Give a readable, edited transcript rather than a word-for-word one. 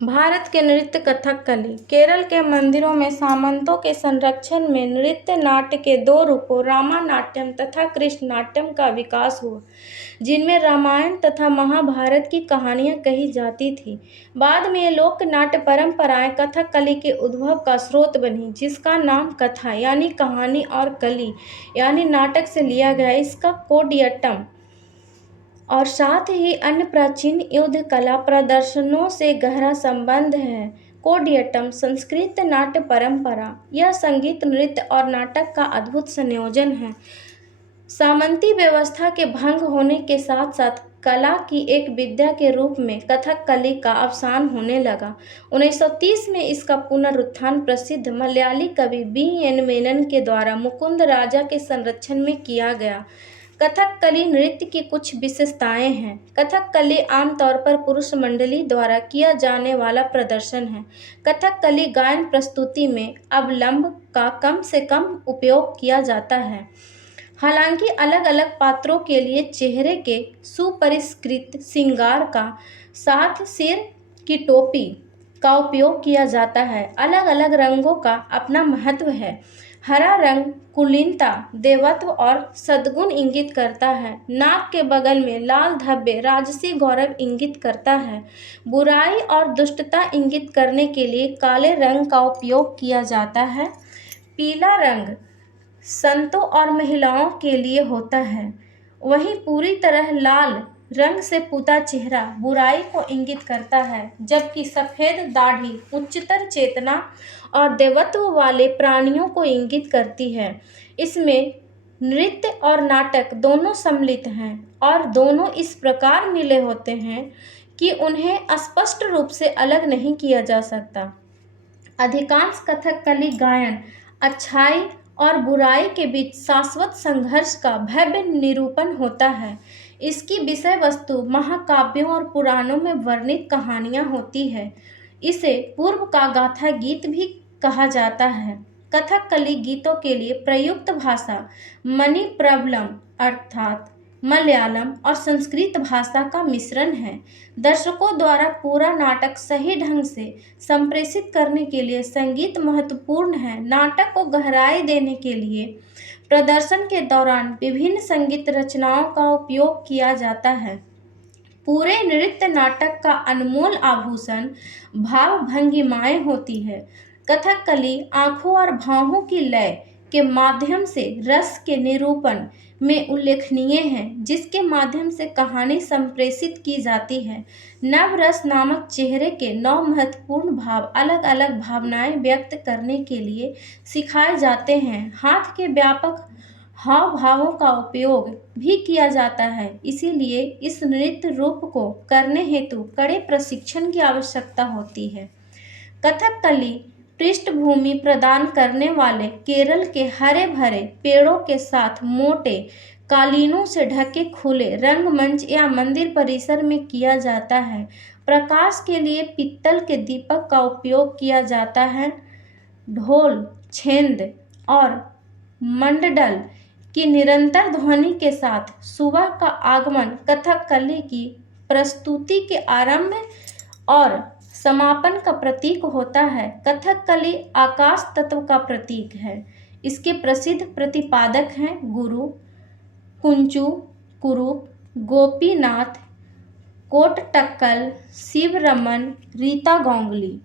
भारत के नृत्य कथकली। केरल के मंदिरों में सामंतों के संरक्षण में नृत्य नाट्य के दो रूपों रामानाट्यम तथा कृष्ण नाट्यम का विकास हुआ, जिनमें रामायण तथा महाभारत की कहानियां कही जाती थीं। बाद में ये लोक नाट्य परंपराएं कथकली के उद्भव का स्रोत बनी, जिसका नाम कथा यानी कहानी और कली यानी नाटक से लिया गया। इसका कोडियट्टम और साथ ही अन्य प्राचीन युद्ध कला प्रदर्शनों से गहरा संबंध है। कोडियट्टम संस्कृत नाट्य परंपरा। यह संगीत, नृत्य और नाटक का अद्भुत संयोजन है। सामंती व्यवस्था के भंग होने के साथ साथ कला की एक विद्या के रूप में कथकली का अवसान होने लगा। 1930 में इसका पुनरुत्थान प्रसिद्ध मलयाली कवि B.N. मेनन के द्वारा मुकुंद राजा के संरक्षण में किया गया। कथकली नृत्य की कुछ विशेषताएं हैं। कथकली आमतौर पर पुरुष मंडली द्वारा किया जाने वाला प्रदर्शन है। कथकली गायन प्रस्तुति में अवलंब का कम से कम उपयोग किया जाता है। हालांकि अलग अलग पात्रों के लिए चेहरे के सुपरिष्कृत श्रृंगार का साथ सिर की टोपी का उपयोग किया जाता है। अलग अलग रंगों का अपना महत्व है। हरा रंग कुलीनता, देवत्व और सद्गुण इंगित करता है। नाक के बगल में लाल धब्बे राजसी गौरव इंगित करता है। बुराई और दुष्टता इंगित करने के लिए काले रंग का उपयोग किया जाता है। पीला रंग संतों और महिलाओं के लिए होता है। वहीं पूरी तरह लाल रंग से पुता चेहरा बुराई को इंगित करता है, जबकि सफ़ेद दाढ़ी उच्चतर चेतना और देवत्व वाले प्राणियों को इंगित करती है। इसमें नृत्य और नाटक दोनों सम्मिलित हैं और दोनों इस प्रकार मिले होते हैं कि उन्हें स्पष्ट रूप से अलग नहीं किया जा सकता। अधिकांश कथकली गायन अच्छाई और बुराई के बीच शाश्वत संघर्ष का भव्य निरूपण होता है। इसकी विषय वस्तु महाकाव्यों और पुराणों में वर्णित कहानियाँ होती है। इसे पूर्व का गाथा गीत भी कहा जाता है। कथकली गीतों के लिए प्रयुक्त भाषा मणिप्रबलम अर्थात मलयालम और संस्कृत भाषा का मिश्रण है। दर्शकों द्वारा पूरा नाटक सही ढंग से संप्रेषित करने के लिए संगीत महत्वपूर्ण है। नाटक को गहराई देने के लिए प्रदर्शन के दौरान विभिन्न संगीत रचनाओं का उपयोग किया जाता है। पूरे नृत्य नाटक का अनमोल आभूषण भाव भंगिमाएं होती है। कथकली आंखों और भावों की लय के माध्यम से रस के निरूपण में उल्लेखनीय है, जिसके माध्यम से कहानी संप्रेषित की जाती है। नवरस नामक चेहरे के 9 महत्वपूर्ण भाव अलग अलग भावनाएं व्यक्त करने के लिए सिखाए जाते हैं। हाथ के व्यापक हाव भावों का उपयोग भी किया जाता है, इसीलिए इस नृत्य रूप को करने हेतु कड़े प्रशिक्षण की आवश्यकता होती है। कथकली पृष्ठभूमि प्रदान करने वाले केरल के हरे भरे पेड़ों के साथ मोटे कालीनों से ढके खुले रंगमंच या मंदिर परिसर में किया जाता है। प्रकाश के लिए पीतल के दीपक का उपयोग किया जाता है। ढोल, छेंद और मंडल की निरंतर ध्वनि के साथ सुबह का आगमन कथकली की प्रस्तुति के आरंभ और समापन का प्रतीक होता है। कथकली आकाश तत्व का प्रतीक है। इसके प्रसिद्ध प्रतिपादक हैं गुरु कुंचु कुरूप, गोपीनाथ कोटटक्कल, शिवरमन, रीता गांगुली।